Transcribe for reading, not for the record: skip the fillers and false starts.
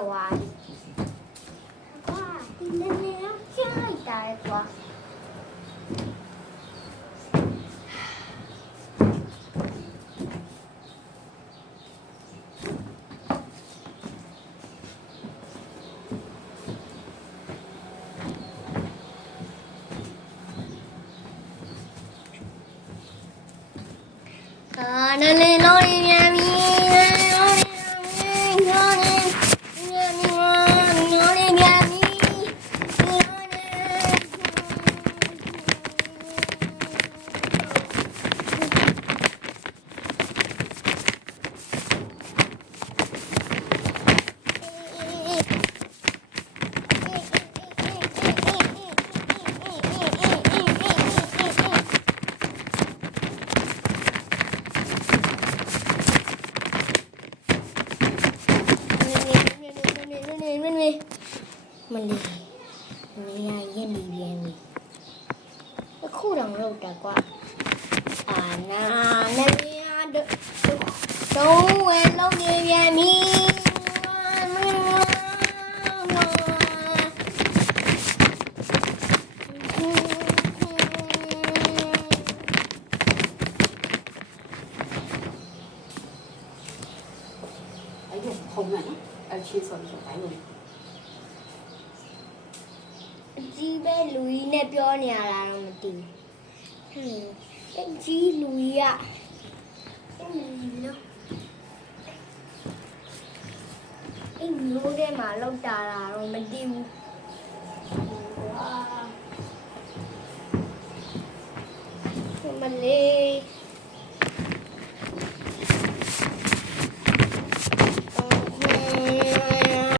က်သွားကွာဒီနေ့နေ့ကျလိုက်တာကွာနည်းနည်းလုံးရမြန်ပြီမလေးရရင်နေပြန်ပြီအခုတော့လောက်တာကွာအာနာနဲ့ရတော့ဝဲလုံးနေပြန်ပြီ哎呦，好难啊！去厕所待会。ကြီးပဲလူကြီးနဲ့ပြောနေရတာတော့မသိဘူးအကြီးလူကြီးอ่ะအင်းမျိုးထဲမှာလောက်တာတော့မသိဘူးဝါမလေး